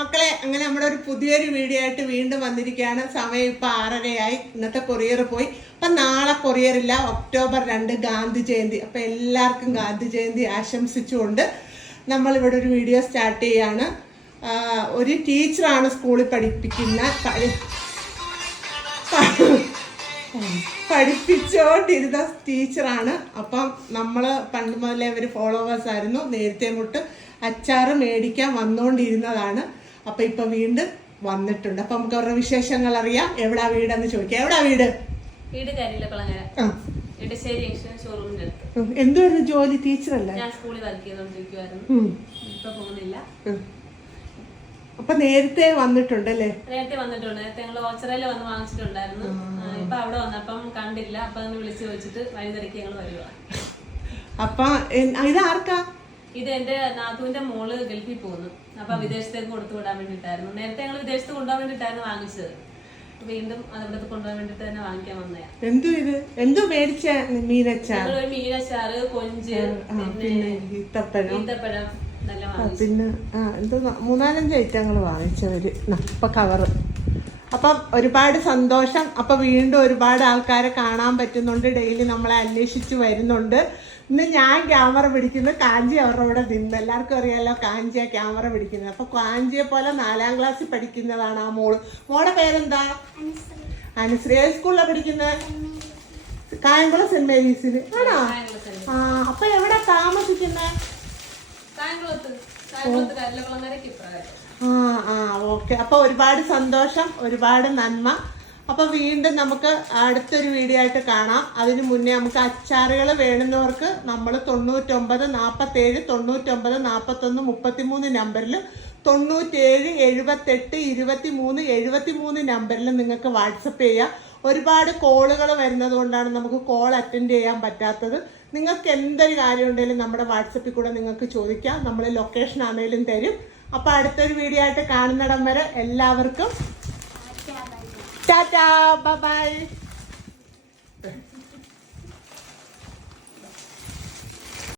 മക്കളെ, അങ്ങനെ നമ്മുടെ ഒരു പുതിയൊരു വീഡിയോ ആയിട്ട് വീണ്ടും വന്നിരിക്കുകയാണ്. സമയം ഇപ്പം 6:30 ഇന്നത്തെ കൊറിയർ പോയി. അപ്പം നാളെ കൊറിയർ ഇല്ല. ഒക്ടോബർ 2 ഗാന്ധി ജയന്തി. അപ്പം എല്ലാവർക്കും ഗാന്ധി ജയന്തി ആശംസിച്ചുകൊണ്ട് നമ്മളിവിടെ ഒരു വീഡിയോ സ്റ്റാർട്ട് ചെയ്യാണ്. ഒരു ടീച്ചറാണ് സ്കൂളിൽ പഠിപ്പിച്ചോണ്ടിരുന്ന ടീച്ചറാണ്. അപ്പം നമ്മൾ പണ്ട് മുതലേ അവർ ഫോളോവേഴ്സ് ആയിരുന്നു. നേരത്തെ തൊട്ട് അച്ചാറ് മേടിക്കാൻ വന്നുകൊണ്ടിരുന്നതാണ്. അപ്പം ഇപ്പം വീണ്ടും വന്നിട്ടുണ്ട്. അപ്പം നമുക്ക് അവരുടെ വിശേഷങ്ങൾ അറിയാം. എവിടാ വീടെന്ന് ചോദിക്കാം. എവിടാ വീട്? എന്തുവായിരുന്നു ജോലി? ടീച്ചറല്ല. അപ്പൊ നേരത്തെ വന്നിട്ടുണ്ടല്ലേ? നേരത്തെ വന്നിട്ടുണ്ട്. നേരത്തെ ഞങ്ങൾ ഓച്ചറയിൽ വന്ന് വാങ്ങിച്ചിട്ടുണ്ടായിരുന്നു. ഇപ്പൊ അവിടെ വന്നപ്പം കണ്ടില്ല. അപ്പൊ വിളിച്ചു ചോദിച്ചിട്ട് വഴിതിരക്കി ഞങ്ങൾ വരുക. അപ്പൊ ഇത് ആർക്കാ? ഇത് എന്റെ നാത്തുവിന്റെ മോള് ഗൾഫിൽ പോകുന്നു. അപ്പൊ വിദേശത്തേക്ക് കൊടുത്തു വിടാൻ വേണ്ടിട്ടായിരുന്നു. നേരത്തെ ഞങ്ങൾ വിദേശത്ത് കൊണ്ടുപോകാൻ വേണ്ടിട്ടായിരുന്നു വാങ്ങിച്ചത്. വീണ്ടും അതിവിടെ കൊണ്ടുപോകാൻ വേണ്ടിട്ട് തന്നെ വാങ്ങിക്കാൻ വന്നയാ. എന്തോ മേടിച്ച? മീനച്ചാറ്, മീനച്ചാറ്, കൊഞ്ച്, പിന്നെ ഈത്തപ്പഴം പിന്നെ എന്തോ 3-4 ഐറ്റങ്ങൾ വാങ്ങിച്ചവര്. ഇപ്പൊ കവറ്. അപ്പം ഒരുപാട് സന്തോഷം. അപ്പൊ വീണ്ടും ഒരുപാട് ആൾക്കാരെ കാണാൻ പറ്റുന്നുണ്ട്. ഡെയിലി നമ്മളെ അന്വേഷിച്ച് വരുന്നുണ്ട്. ഇന്ന് ഞാൻ ക്യാമറ പിടിക്കുന്നു. കാഞ്ചി അവരുടെ ഇവിടെ നിന്ന്. എല്ലാവർക്കും അറിയാലോ കാഞ്ചിയാ ക്യാമറ പിടിക്കുന്നത്. അപ്പൊ കാഞ്ചിയെ പോലെ 4ാം ക്ലാസ്സിൽ പഠിക്കുന്നതാണ് ആ മോള്. മോളുടെ പേരെന്താ? അനുശ്രീ. ഏത് സ്കൂളിലാണ് പഠിക്കുന്നത്? കായംകുളം സെന്റ് മേരീസില് ആണോ? അപ്പൊ എവിടെ താമസിക്കുന്നത്? ഓക്കെ. അപ്പൊ ഒരുപാട് സന്തോഷം, ഒരുപാട് നന്മ. അപ്പൊ വീണ്ടും നമുക്ക് അടുത്തൊരു വീഡിയോ ആയിട്ട് കാണാം. അതിനു മുന്നേ നമുക്ക് അച്ചാറുകൾ വേണ്ടുന്നവർക്ക് നമ്മൾ 99 47 99 41 33 നമ്പറിൽ 97 78 23 73 നമ്പറിൽ നിങ്ങൾക്ക് വാട്സപ്പ് ചെയ്യാം. ഒരുപാട് കോളുകൾ വരുന്നത് കൊണ്ടാണ് നമുക്ക് കോൾ അറ്റൻഡ് ചെയ്യാൻ പറ്റാത്തത്. നിങ്ങൾക്ക് എന്തൊരു കാര്യം ഉണ്ടെങ്കിലും നമ്മുടെ വാട്സപ്പിൽ കൂടെ നിങ്ങൾക്ക് ചോദിക്കാം. നമ്മൾ ലൊക്കേഷൻ ആണെങ്കിലും തരും. അപ്പോൾ അടുത്തൊരു വീഡിയോ ആയിട്ട് കാണുന്നിടം വരെ എല്ലാവർക്കും ടാറ്റാ, ബൈ ബൈ.